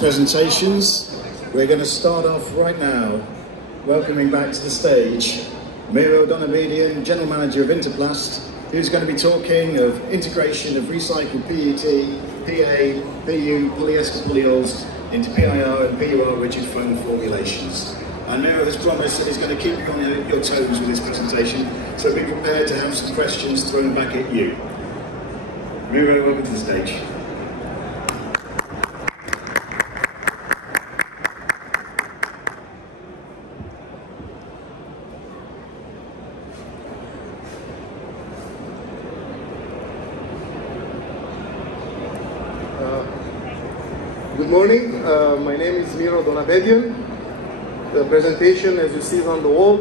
presentations. We're going to start off right now, welcoming back to the stage Miro Donabedian, General Manager of Interplast, who's going to be talking of integration of recycled PET, PA, PU, polyester polyols into PIR and PUR rigid foam formulations. And Miro has promised that he's going to keep you on your toes with this presentation, so be prepared to have some questions thrown back at you. Miro, over to the stage. Good morning, my name is Miro Donabedian. The presentation, as you see, is on the wall.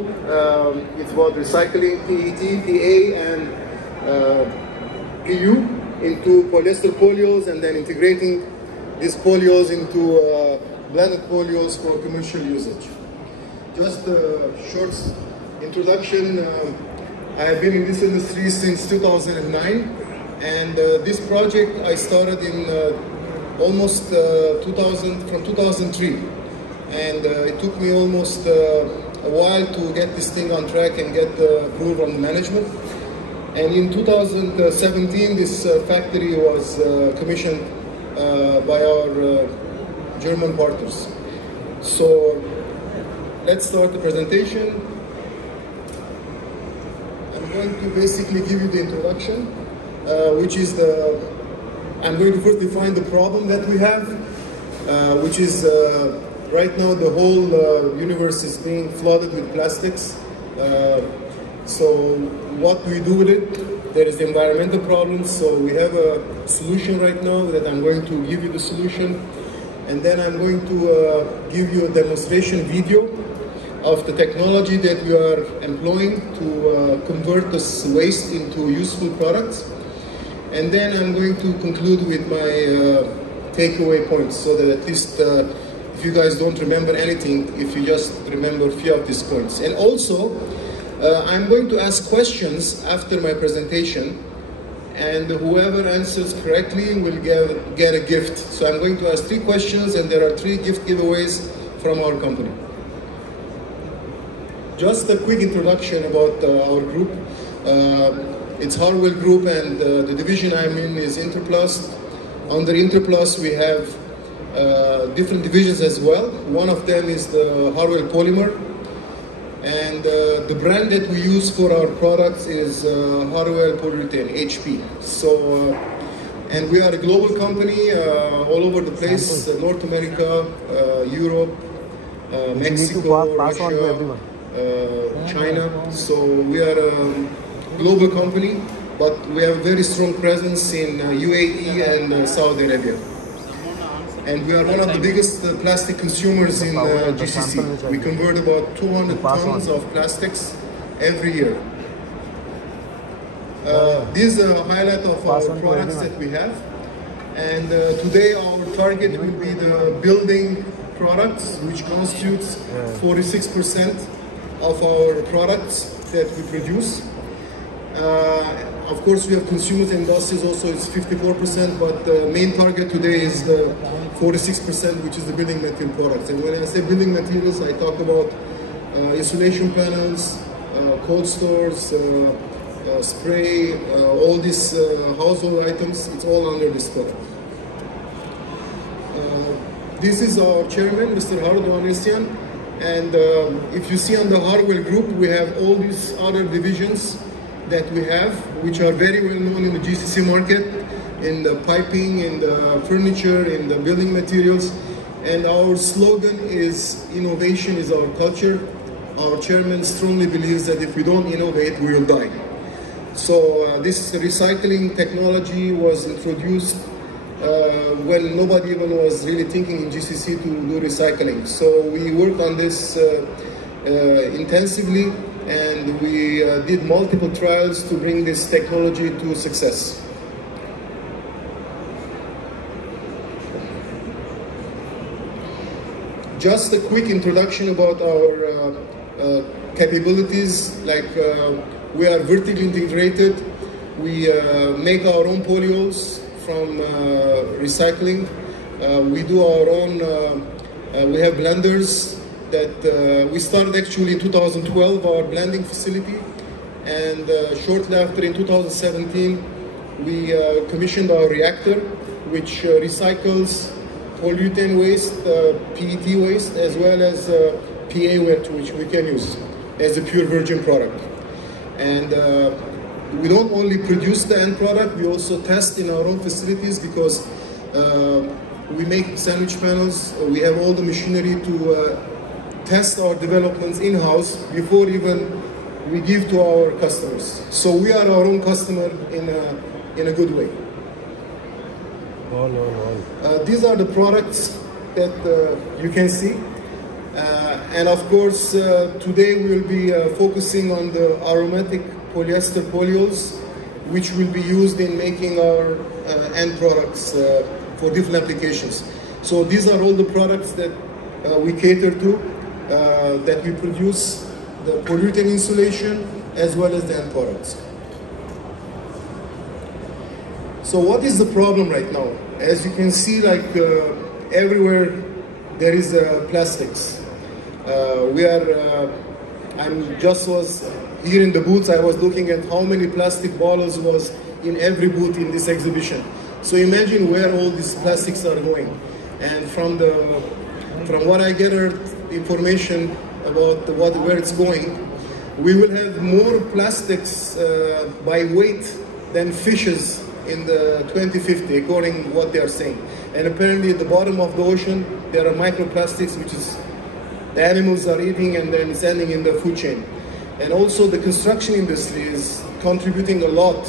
It's about recycling PET, PA, and PU into polyester polyols and then integrating these polyols into blended polyols for commercial usage. Just a short introduction. I have been in this industry since 2009, and this project I started in almost from 2003, and it took me almost a while to get this thing on track and get the approval from the management. And in 2017, this factory was commissioned by our German partners. So let's start the presentation. I'm going to basically give you the introduction, which is I'm going to first define the problem that we have, which is right now the whole universe is being flooded with plastics. So what do we do with it? There is the environmental problem, so we have a solution right now that I'm going to give you the solution. And then I'm going to give you a demonstration video of the technology that we are employing to convert this waste into useful products. And then I'm going to conclude with my takeaway points, so that at least if you guys don't remember anything, if you just remember a few of these points. And also, I'm going to ask questions after my presentation, and whoever answers correctly will get a gift. So I'm going to ask 3 questions, and there are 3 gift giveaways from our company. Just a quick introduction about our group. It's Harwal Group, and the division I'm in is Interplast. Under Interplast, we have different divisions as well. One of them is the Harwal Polymer, and the brand that we use for our products is Harwal Polyurethane, HP. So, and we are a global company all over the place, North America, Europe, Mexico, Russia, China. So we are a global company, but we have a very strong presence in UAE and Saudi Arabia. And we are one of the biggest plastic consumers in GCC. We convert about 200 tons of plastics every year. This is a highlight of our products that we have. And today our target will be the building products, which constitutes 46% of our products that we produce. Of course, we have consumers and industries also, it's 54%, but the main target today is the 46%, which is the building material products. And when I say building materials, I talk about insulation panels, cold stores, spray, all these household items. It's all under this product. This is our chairman, Mr. Miro Donabedian. And if you see on the Harwal Group, we have all these other divisions that we have, which are very well known in the GCC market, in the piping, in the furniture, in the building materials. And our slogan is, innovation is our culture. Our chairman strongly believes that if we don't innovate, we will die. So this recycling technology was introduced when nobody even was really thinking in GCC to do recycling. So we worked on this intensively, and we did multiple trials to bring this technology to success. Just a quick introduction about our capabilities. Like we are vertically integrated. We make our own polyols from recycling. We do our own, we have blenders that we started actually in 2012, our blending facility, and shortly after in 2017, we commissioned our reactor, which recycles polyurethane waste, PET waste, as well as PA wet, which we can use as a pure virgin product. And we don't only produce the end product, we also test in our own facilities, because we make sandwich panels. We have all the machinery to test our developments in-house before even we give to our customers. So we are our own customer in a good way. These are the products that you can see. And of course, today we will be focusing on the aromatic polyester polyols, which will be used in making our end products for different applications. So these are all the products that we cater to, that we produce, the polyurethane insulation as well as the end products. So what is the problem right now? As you can see, like everywhere there is plastics. Was here in the booth, I was looking at how many plastic bottles was in every booth in this exhibition. So imagine where all these plastics are going. And from what I gathered information about where it's going, we will have more plastics by weight than fishes in the 2050, according to what they are saying. And apparently at the bottom of the ocean, there are microplastics, which is the animals are eating and then sending in the food chain. And also the construction industry is contributing a lot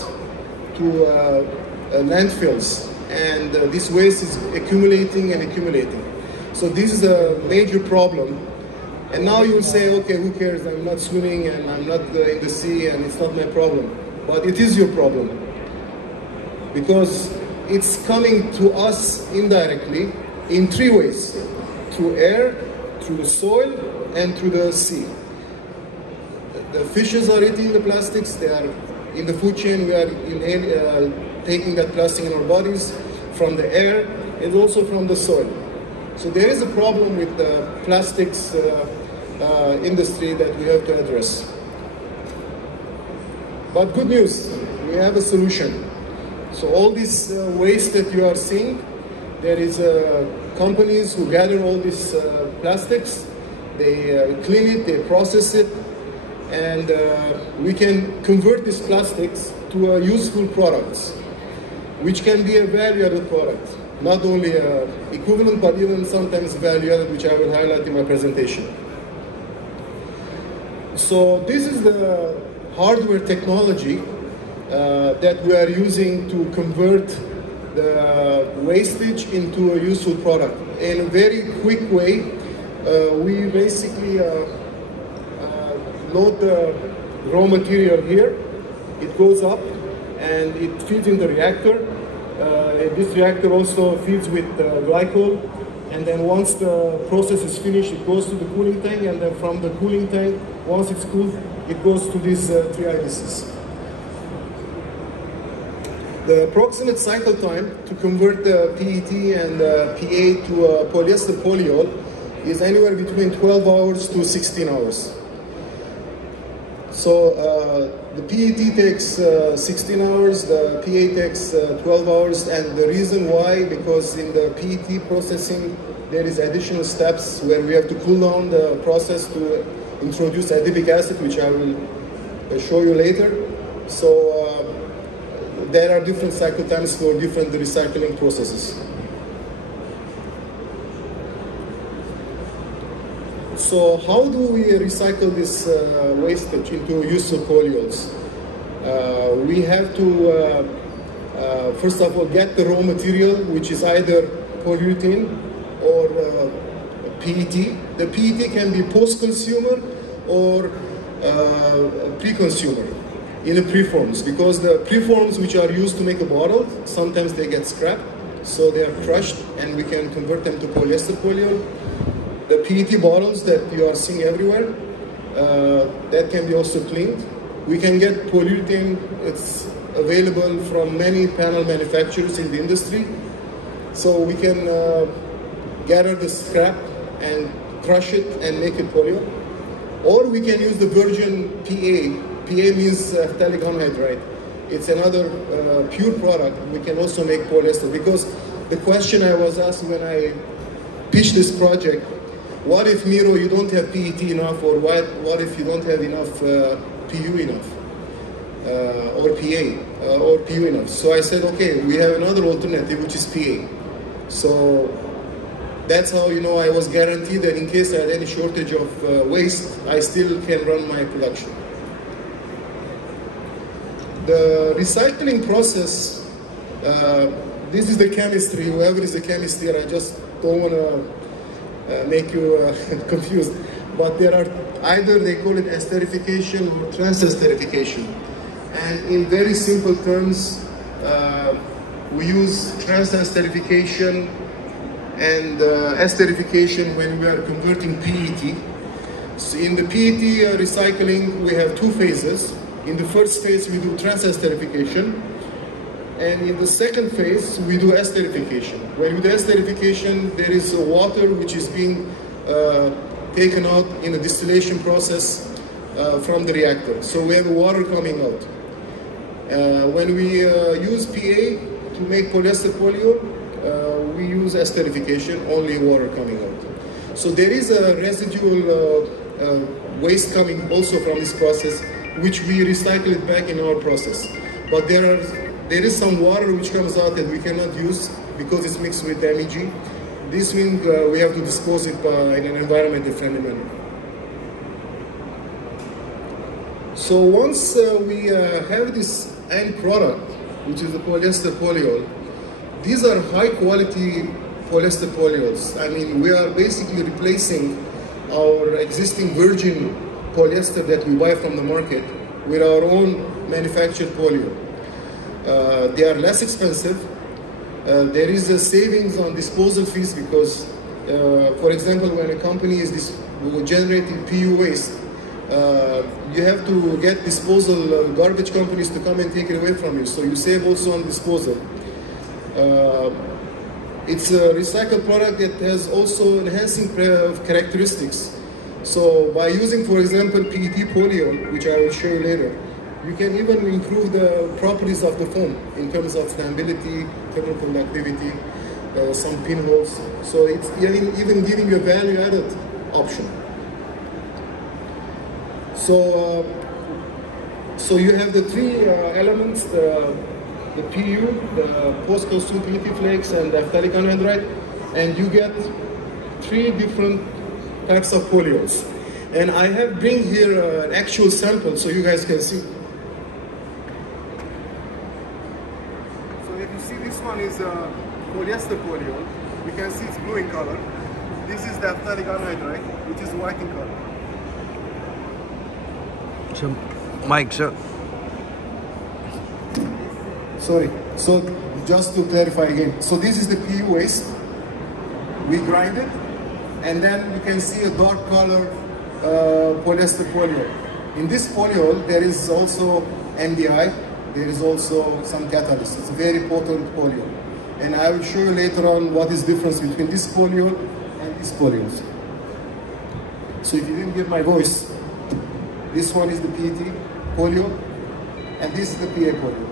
to landfills, and this waste is accumulating and accumulating. So this is a major problem. And now you will say, okay, who cares? I'm not swimming and I'm not in the sea and it's not my problem. But it is your problem, because it's coming to us indirectly in three ways: through air, through the soil, and through the sea. The fishes are eating the plastics, they are in the food chain, we are taking that plastic in our bodies, from the air, and also from the soil. So there is a problem with the plastics industry that we have to address. But good news, we have a solution. So all this waste that you are seeing, there is companies who gather all these plastics, they clean it, they process it, and we can convert these plastics to useful products, which can be a value-added product. Not only equivalent, but even sometimes value-added, which I will highlight in my presentation. So this is the hardware technology that we are using to convert the wastage into a useful product. In a very quick way, we basically load the raw material here. It goes up and it feeds in the reactor. This reactor also feeds with glycol, and then once the process is finished, it goes to the cooling tank, and then from the cooling tank, once it's cooled, it goes to these three irises. The approximate cycle time to convert the PET and PA to a polyester polyol is anywhere between 12 hours to 16 hours. So the PET takes 16 hours, the PA takes 12 hours, and the reason why, because in the PET processing there is additional steps where we have to cool down the process to introduce adipic acid, which I will show you later. So there are different cycle times for different recycling processes. So how do we recycle this wastage into useful polyols? We have to, first of all, get the raw material, which is either polyurethane or PET. The PET can be post-consumer or pre-consumer in the preforms, because the preforms which are used to make a bottle, sometimes they get scrapped, so they are crushed and we can convert them to polyester polyol. The PET bottles that you are seeing everywhere, that can be also cleaned. We can get polyurethane, it's available from many panel manufacturers in the industry. So we can gather the scrap and crush it and make it polyol. Or we can use the virgin PA. PA means phthalic anhydride. It's another pure product. We can also make polyester, because the question I was asked when I pitched this project, what if, Miro, you don't have PET enough, or what if you don't have enough PU enough, or PA, or PU enough? So I said, okay, we have another alternative, which is PA. So that's how, you know, I was guaranteed that in case I had any shortage of waste, I still can run my production. The recycling process, this is the chemistry. Whoever is the chemist here, I just don't want to make you confused. But there are either they call it esterification or trans-esterification. And in very simple terms, we use trans-esterification and esterification when we are converting PET. So in the PET recycling, we have two phases. In the first phase, we do trans-esterification, and in the second phase, we do esterification. When we do esterification, there is water which is being taken out in the distillation process from the reactor. So we have water coming out. When we use PA to make polyester polyol, we use esterification, only water coming out. So there is a residual waste coming also from this process, which we recycle it back in our process. But there is some water which comes out that we cannot use because it's mixed with MEG. This means we have to dispose it in an environmentally friendly manner. So once we have this end product, which is the polyester polyol, these are high quality polyester polyols. I mean, we are basically replacing our existing virgin polyester that we buy from the market with our own manufactured polyol. They are less expensive. There is a savings on disposal fees because, for example, when a company is generating PU waste, you have to get disposal garbage companies to come and take it away from you. So you save also on disposal. It's a recycled product that has also enhancing characteristics. So by using, for example, PET polyol, which I will show you later, you can even improve the properties of the foam in terms of flammability, thermal conductivity, some pinholes. So it's even giving you a value-added option. So you have the three elements, the PU, the post-consumer PET flakes, and the phthalic anhydride, and you get three different types of polyols. And I have bring here an actual sample so you guys can see. So if you see, this one is a polyester polyol. You can see it's blue in color. This is the phthalic anhydride, which is white in color. So, Mike, so... Sorry, so just to clarify again. So this is the PU waste. We grind it, and then you can see a dark color polyester polyol. In this polyol, there is also MDI, there is also some catalyst. It's a very potent polyol. And I will show you later on what is the difference between this polyol and these polyols. So if you didn't get my voice, this one is the PET polyol, and this is the PA polyol.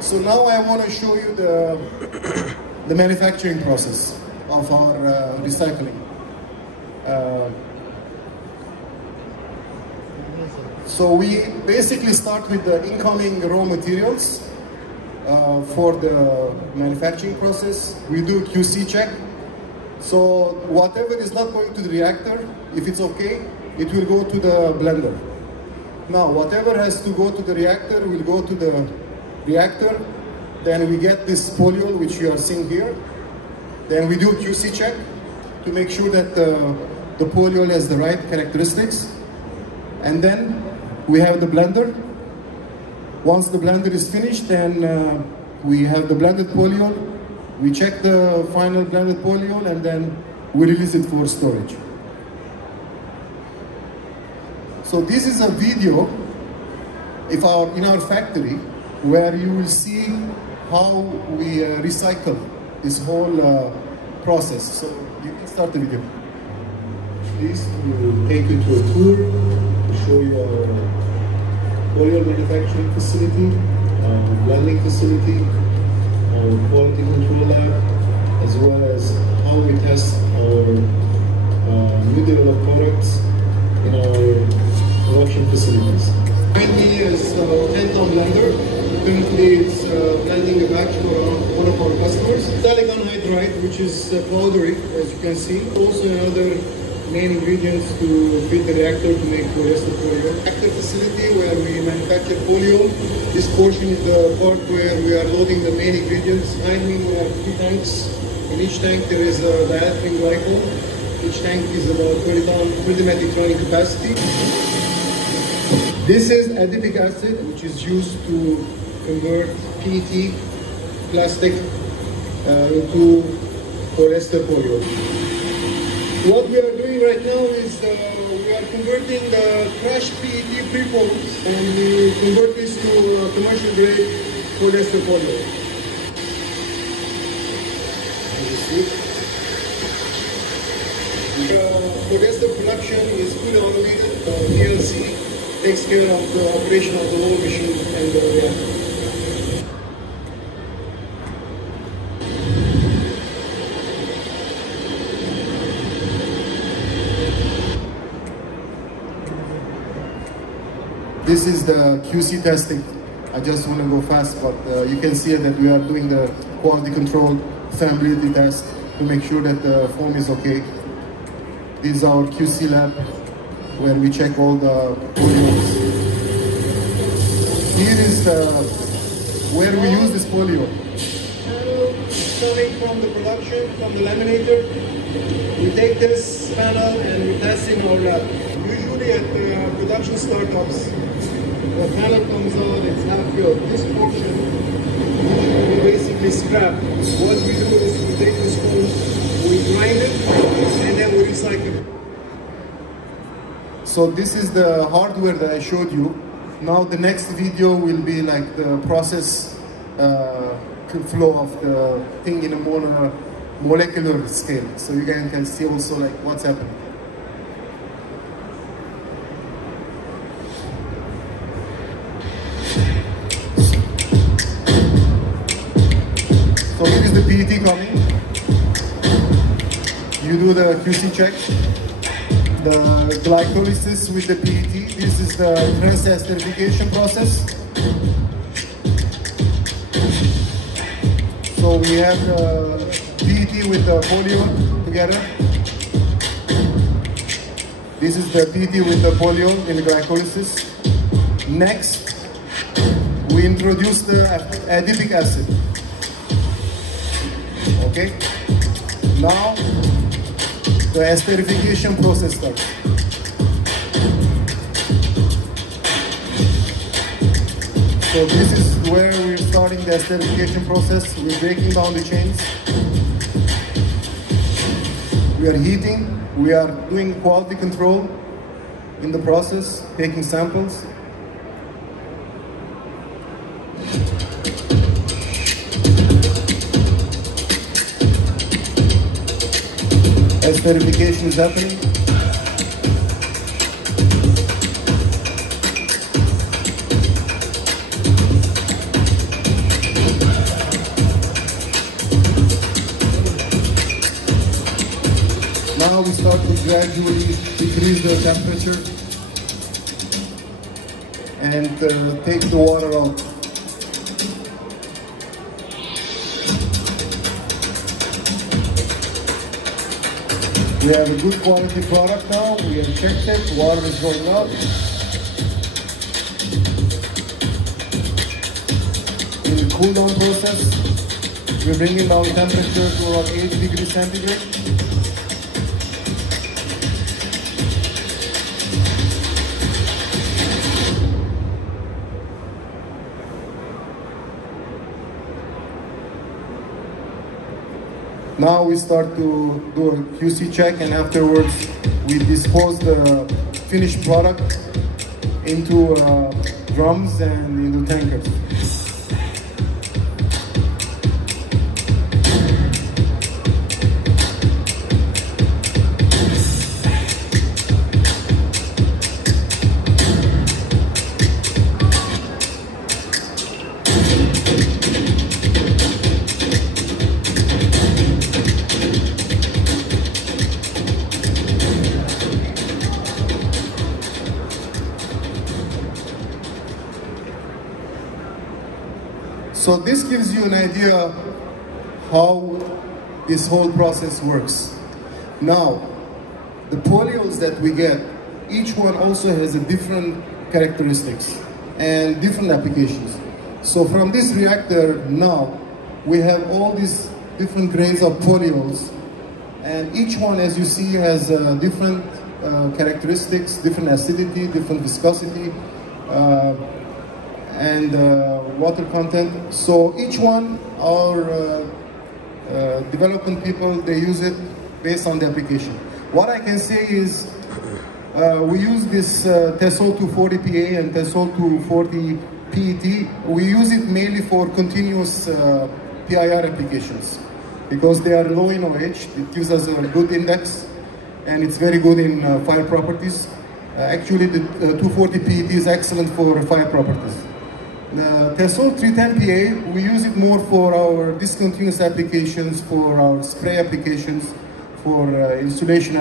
So now I want to show you the manufacturing process of our recycling. So we basically start with the incoming raw materials for the manufacturing process. We do QC check. So whatever is not going to the reactor, if it's okay, it will go to the blender. Now whatever has to go to the reactor will go to the reactor. Then we get this polyol which you are seeing here. Then we do QC check to make sure that the polyol has the right characteristics. And then we have the blender. Once the blender is finished, then we have the blended polyol. We check the final blended polyol, and then we release it for storage. So this is a video in our factory where you will see how we recycle this whole process. So you can start the video. Please, we'll take you to a tour to show you our polyol manufacturing facility, our blending facility, our quality control lab, as well as how we test our new developed products in our production facilities. Behind me is a 10-ton blender. Currently it's blending a batch for one of our customers. Silicon hydride, which is powdery, as you can see. Also another main ingredients to feed the reactor to make polyester polyol. Reactor facility where we manufacture polyol. This portion is the part where we are loading the main ingredients. Behind me we have 3 tanks. In each tank there is a diethylene glycol. Each tank is about 20 metric ton in capacity. This is adipic acid, which is used to convert PET plastic into polyester polyol. What we are doing right now is we are converting the crushed PET preforms and we convert this to commercial grade polyester polyol. Polyester production is fully automated. PLC takes care of the operation of the whole machine and the reactor. This is the QC testing. I just want to go fast, but you can see that we are doing the quality control flammability test to make sure that the foam is okay. This is our QC lab where we check all the polyols. Here is where we use this polyol. Coming from the production, from the laminator, we take this panel and we test in our lab. Usually at the production startups, the panel comes out, it's half filled. This portion, we basically scrap. What we do is we take this foam, we grind it, and then we recycle it. So this is the hardware that I showed you. Now the next video will be like the process flow of the thing in a more molecular scale. So you guys can see also like what's happening. So here is the PET coming. You do the QC check. The glycolysis with the PET. This is the trans-esterification process. So we have the PET with the polyol together. This is the PET with the polyol in the glycolysis. Next, we introduce the adipic acid. Okay. Now, the esterification process starts. So this is where we're starting the esterification process. We're breaking down the chains. We are heating. We are doing quality control in the process, taking samples. Esterification is happening. Now we start to gradually decrease the temperature and take the water out. We have a good quality product now. We have checked it. Water is going out. In the cool down process, we're bringing down temperature to about 80 degrees centigrade. Now we start to do a QC check, and afterwards we dispose the finished product into drums and into tankers. So this gives you an idea how this whole process works. Now, the polyols that we get, each one also has a different characteristics and different applications. So from this reactor now, we have all these different grades of polyols, and each one, as you see, has different characteristics, different acidity, different viscosity, and water content. So each one, our development people, they use it based on the application. What I can say is we use this Tesol 240 PA and Tesol 240 PET. We use it mainly for continuous PIR applications because they are low in OH. It gives us a good index and it's very good in fire properties. Actually, the 240 PET is excellent for fire properties. The Tesol 310 PA, we use it more for our discontinuous applications, for our spray applications, for insulation,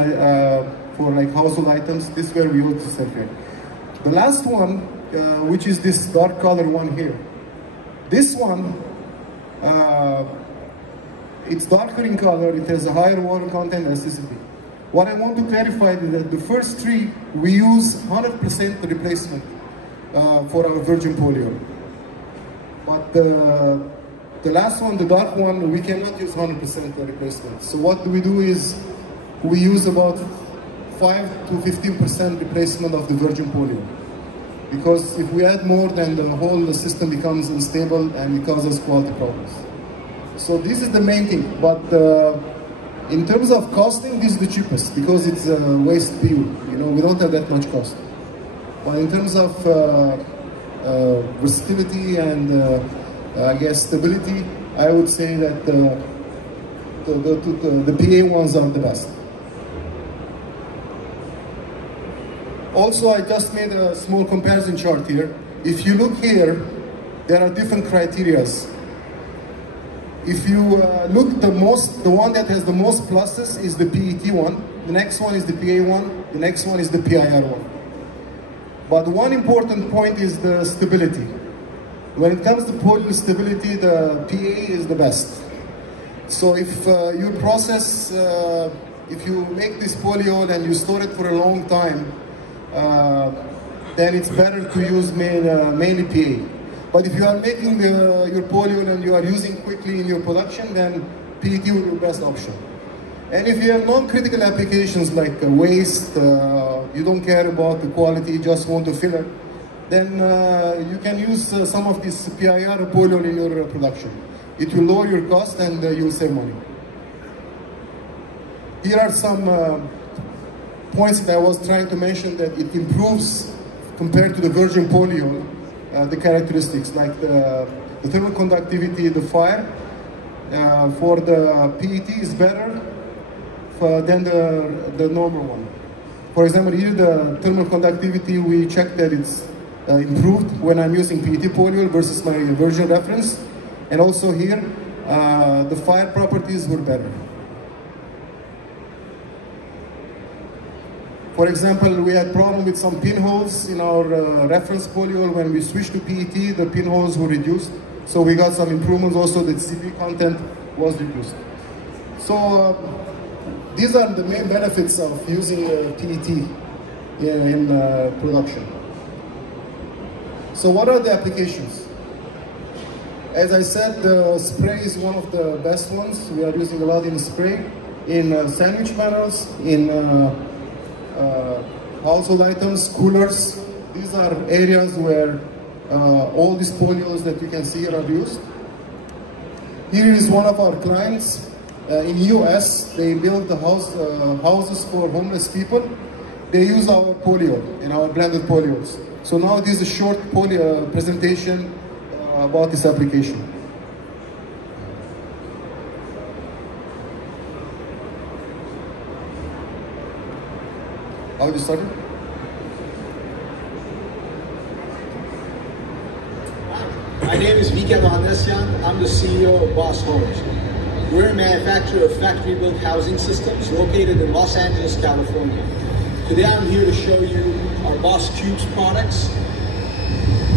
for like household items. This is where we use this sulfate. The last one, which is this dark color one here. This one, it's darker in color, it has a higher water content and acidity. What I want to clarify is that the first three, we use 100% replacement for our virgin polyol. But the last one, the dark one, we cannot use 100% replacement. So what we do is we use about 5 to 15% replacement of the virgin polyol. Because if we add more, then the whole system becomes unstable and it causes quality problems. So this is the main thing. But in terms of costing, this is the cheapest because it's waste PU. You know, we don't have that much cost. But in terms of versatility and I guess stability, I would say that the PA ones are the best. Also, I just made a small comparison chart here. If you look here, there are different criterias. If you look, the one that has the most pluses is the PET one. The next one is the PA one. The next one is the PIR one. But one important point is the stability. When it comes to polyol stability, the PA is the best. So if you process, if you make this polyol and you store it for a long time, then it's better to use mainly PA. But if you are making your polyol and you are using quickly in your production, then PET will be the best option. And if you have non-critical applications like waste, you don't care about the quality, you just want to fill it, then you can use some of this PIR polyol in your production. It will lower your cost and you will save money. Here are some points that I was trying to mention that it improves compared to the virgin polyol, the characteristics like the thermal conductivity, the fire. For the PET is better than the normal one. For example, here the thermal conductivity, we checked that it's improved when I'm using PET polyol versus my virgin reference. And also here, the fire properties were better. For example, we had problem with some pinholes in our reference polyol. When we switched to PET, the pinholes were reduced. So we got some improvements also, the CV content was reduced. So these are the main benefits of using PET in production. So what are the applications? As I said, the spray is one of the best ones. We are using a lot in spray, in sandwich panels, in household items, coolers. These are areas where all these polyols that you can see here are used. Here is one of our clients in US. They build the houses for homeless people. They use our polyol and our blended polyols. So now this is a short presentation about this application. How would you start it? My name is Miro Donabedian. I'm the CEO of Boss Homes. We're a manufacturer of factory-built housing systems located in Los Angeles, California. Today I'm here to show you our Boss Cubes products,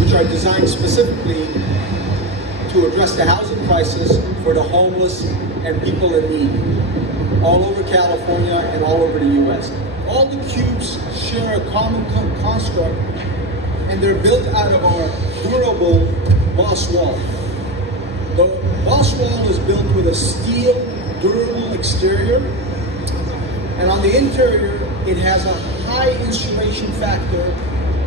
which are designed specifically to address the housing crisis for the homeless and people in need all over California and all over the US. All the cubes share a common construct, and they're built out of our durable Boss wall. The Boss wall is built with a steel, durable exterior, and on the interior, it has a high insulation factor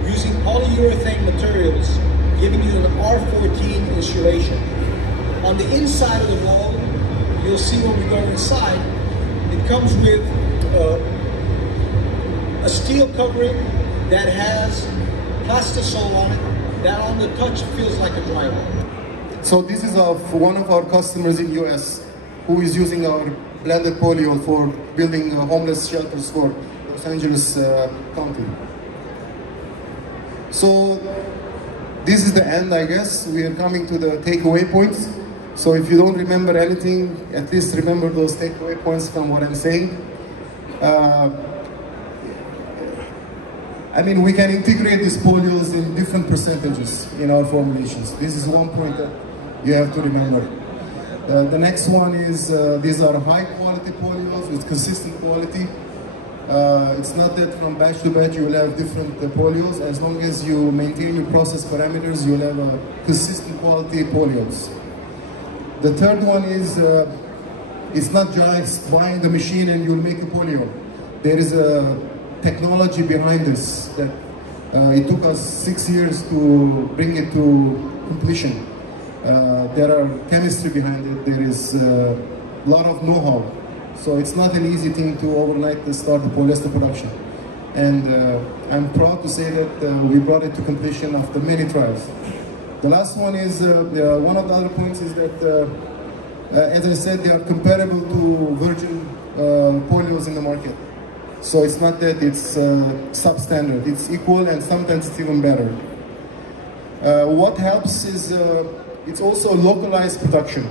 using polyurethane materials, giving you an R14 insulation. On the inside of the wall, you'll see when we go inside, it comes with a steel covering that has plastisol on it, that on the touch feels like a drywall. So this is of one of our customers in US who is using our blended polyol for building homeless shelters for Los Angeles County. So this is the end, I guess. We are coming to the takeaway points. So if you don't remember anything, at least remember those takeaway points from what I'm saying. I mean, we can integrate these polyols in different percentages in our formulations. This is one point that you have to remember. The next one is these are high quality polyols with consistent quality. It's not that from batch to batch you will have different polyols. As long as you maintain your process parameters, you'll have a consistent quality polyols. The third one is it's not just buying the machine and you'll make a polyol. There is a technology behind this that it took us 6 years to bring it to completion. There are chemistry behind it, there is a lot of know-how. So it's not an easy thing to overnight start the polyester production. And I'm proud to say that we brought it to completion after many trials. The last one is, one of the other points is that, as I said, they are comparable to virgin polyols in the market. So it's not that it's substandard, it's equal and sometimes it's even better. What helps is it's also localized production.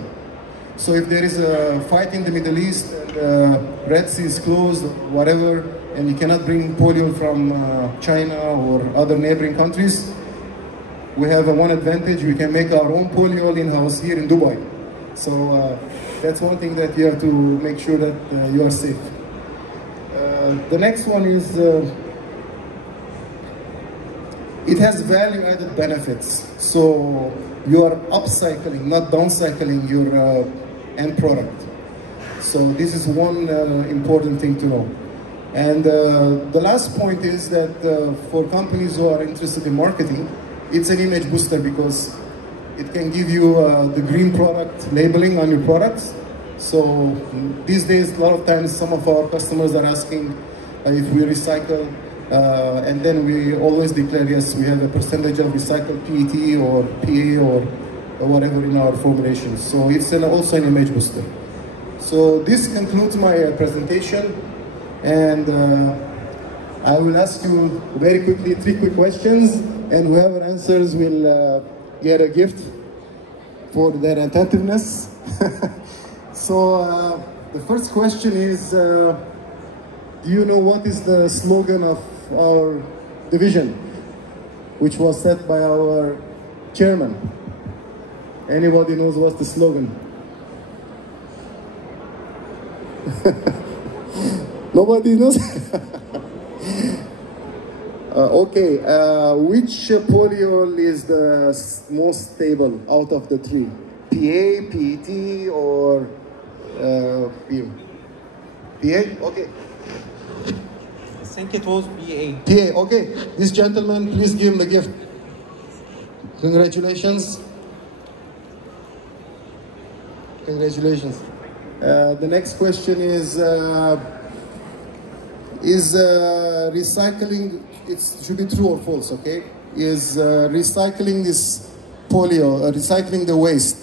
So if there is a fight in the Middle East and Red Sea is closed, whatever, and you cannot bring polyol from China or other neighboring countries, we have one advantage: we can make our own polyol in-house here in Dubai. So that's one thing that you have to make sure that you are safe. The next one is, it has value-added benefits. So you are upcycling, not downcycling your end product. So this is one important thing to know. And the last point is that for companies who are interested in marketing, it's an image booster because it can give you the green product labeling on your products. So these days, a lot of times, some of our customers are asking if we recycle, and then we always declare, yes, we have a percentage of recycled PET or PA or whatever in our formulations. So it's also an image booster. So this concludes my presentation, and I will ask you very quickly 3 quick questions, and whoever answers will get a gift for their attentiveness. So the first question is, do you know what is the slogan of our division, which was set by our chairman? Anybody knows what's the slogan? Nobody knows? Okay, which polyol is the most stable out of the 3? PA, PET, or PU? PA? Okay. I think it was PA. PA, okay. This gentleman, please give him the gift. Congratulations. Congratulations. The next question is recycling, it should be true or false, okay? is recycling this polyol, recycling the waste,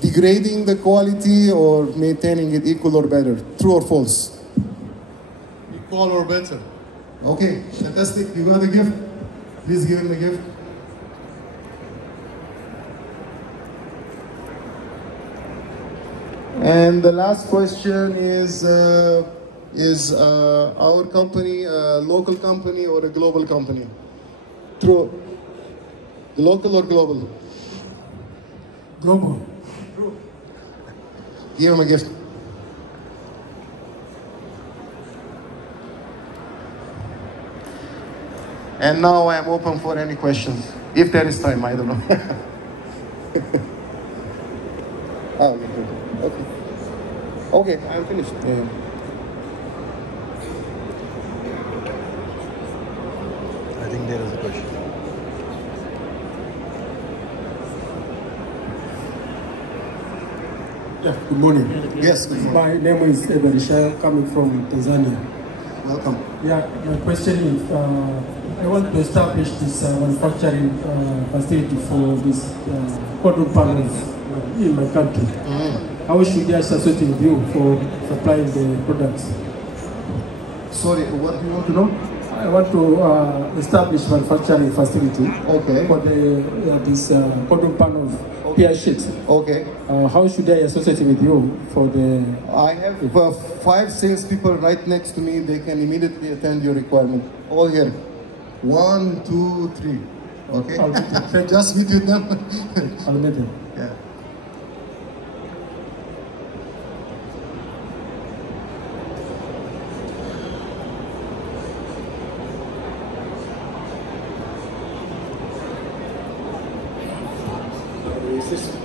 degrading the quality or maintaining it equal or better? True or false? Equal or better. Okay, fantastic. You got a gift. Please give him the gift. And the last question is our company a local company or a global company? True. Local or global? Global. True. Give him a gift. And now I am open for any questions. If there is time, I don't know. Oh, okay. Okay, I am finished. Yeah. I think there is a question. Yeah, good morning. Yes, good morning. My name is Eberisha, coming from Tanzania. Welcome. Yeah, my question is, I want to establish this manufacturing facility for this cotton panels in my country. How should I associate with you for supplying the products? Sorry, what do you want to know? I want to establish manufacturing facility Okay. for this cotton panels, PIR sheets. Okay. How should I associate with you for the... I have 5 salespeople right next to me. They can immediately attend your requirement. All here. 1, 2, 3. Okay? Just meet with them. I'll meet them. Yeah.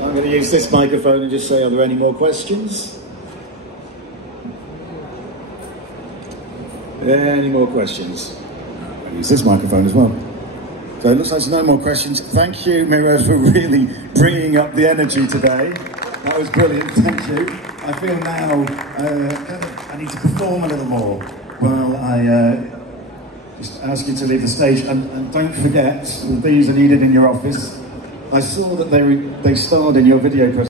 I'm going to use this microphone and just say, are there any more questions? Any more questions? I'll use this microphone as well. So it looks like there's no more questions. Thank you, Miro, for really bringing up the energy today. That was brilliant, thank you. I feel now I need to perform a little more while I just ask you to leave the stage. And don't forget, these are needed in your office. I saw that they starred in your video presentation.